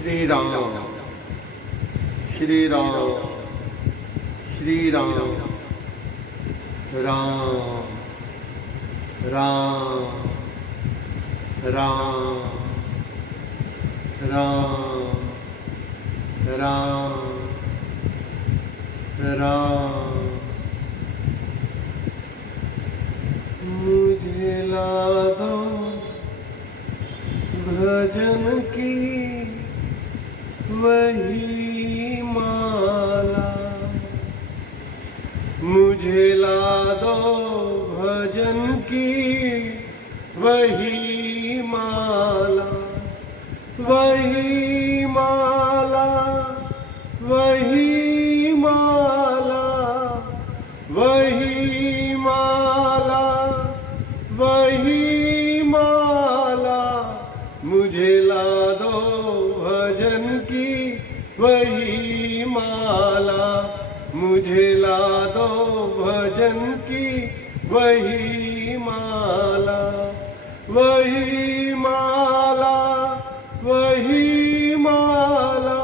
श्री राम श्री राम श्री राम राम राम राम राम राम राम। मुझे ला दो भजन की वही माला, मुझे ला दो भजन की वही माला, वही माला, वही माला, वही माला, वही माला। मुझे ला दो भजन की वही माला, मुझे ला दो भजन की वही माला, वही माला, वही माला,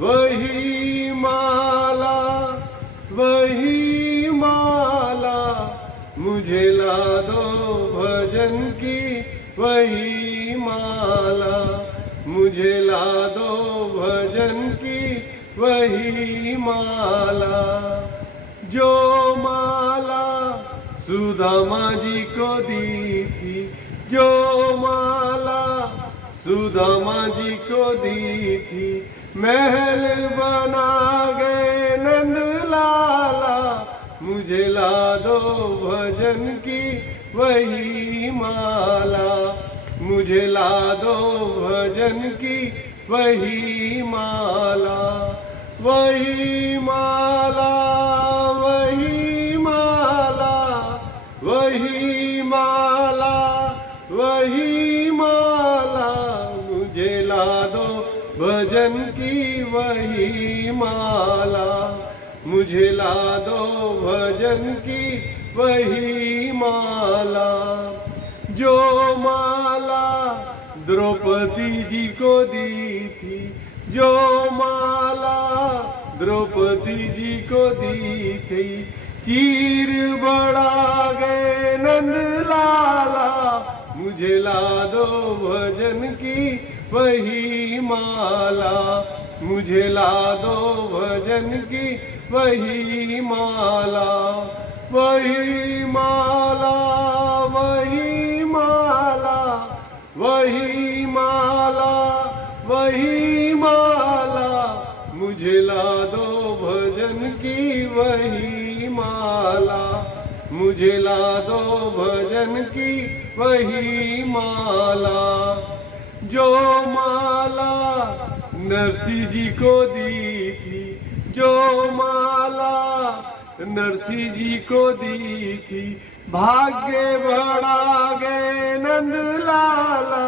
वही माला, वही माला। मुझे ला दो भजन की वही माला, मुझे ला दो भजन की वही माला। जो माला सुदामा जी को दी थी, जो माला सुदामा जी को दी थी, महल बना गए नंद लाला। मुझे ला दो भजन की वही माला, मुझे ला दो भजन की वही माला, वही माला, वही माला, वही माला, वही माला। मुझे ला दो भजन की वही माला, मुझे ला दो भजन की वही माला। जो माला द्रौपदी जी को दी थी, जो माला द्रौपदी जी को दी थी, चीर बढ़ा गए नंद लाला। मुझे ला दो भजन की वही माला, मुझे ला दो भजन की वही माला, वही माला, वही माला, वही माला, वही माला। मुझे ला दो भजन की वही माला, मुझे ला दो भजन की वही माला। जो माला नरसिंह जी को दी थी, जो माला नरसिंह जी को दी थी, भाग्य बढ़ा गए नंद लाला।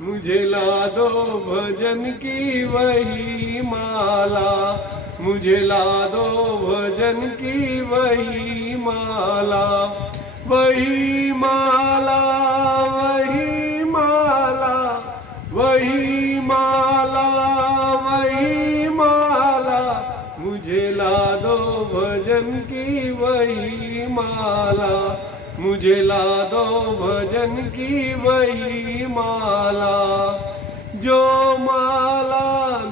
मुझे ला दो भजन की वही माला, मुझे ला दो भजन की वही माला, वही माला, वही माला, वही माला, वही माला। मुझे ला दो भजन की वही माला, मुझे ला दो भजन की वही माला। जो माला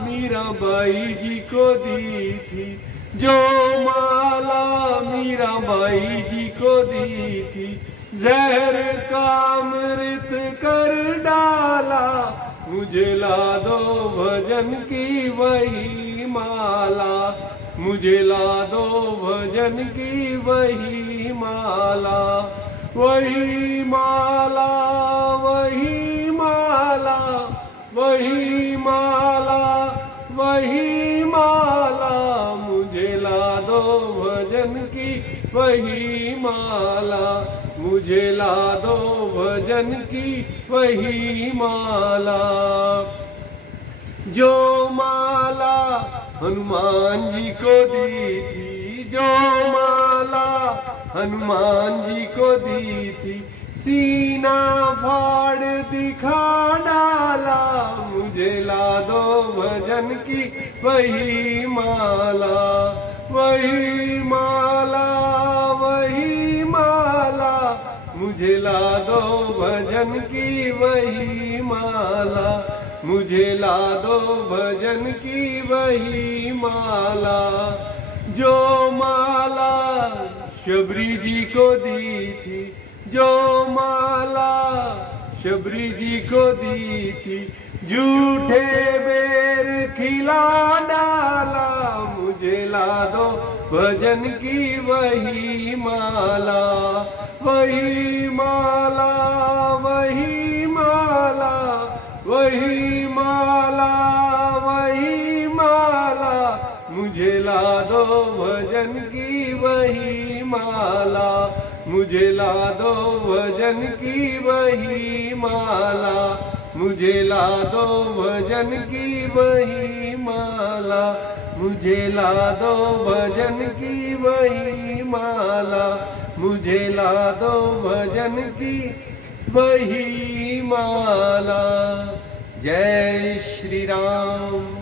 मीराबाई जी को दी थी, जो माला मीराबाई जी को दी थी, जहर का अमृत कर डाला। मुझे ला दो भजन की वही माला, मुझे ला दो भजन की वही माला, वही माला, वही माला, वही माला, वही माला। मुझे ला दो भजन की वही माला, मुझे ला दो भजन की वही माला। जो माला हनुमान जी को दी थी, जो माला हनुमान जी को दी थी, सीना फाड़ दिखा डाला। मुझे मुझे ला दो भजन की वही माला, वही माला, वही माला, मुझे ला दो भजन की वही माला, मुझे ला दो भजन की वही माला। जो माला शबरी जी को दी थी, जो माला शबरी जी को दी थी, झूठे बेर खिला डाला, मुझे ला दो भजन की वही माला, वही माला, वही माला, वही माला, वही माला, मुझे ला दो भजन की वही माला, मुझे ला दो भजन की वही माला, मुझे ला दो भजन की वही माला, मुझे ला दो भजन की वही माला, मुझे ला दो भजन की वही माला। जय श्री राम।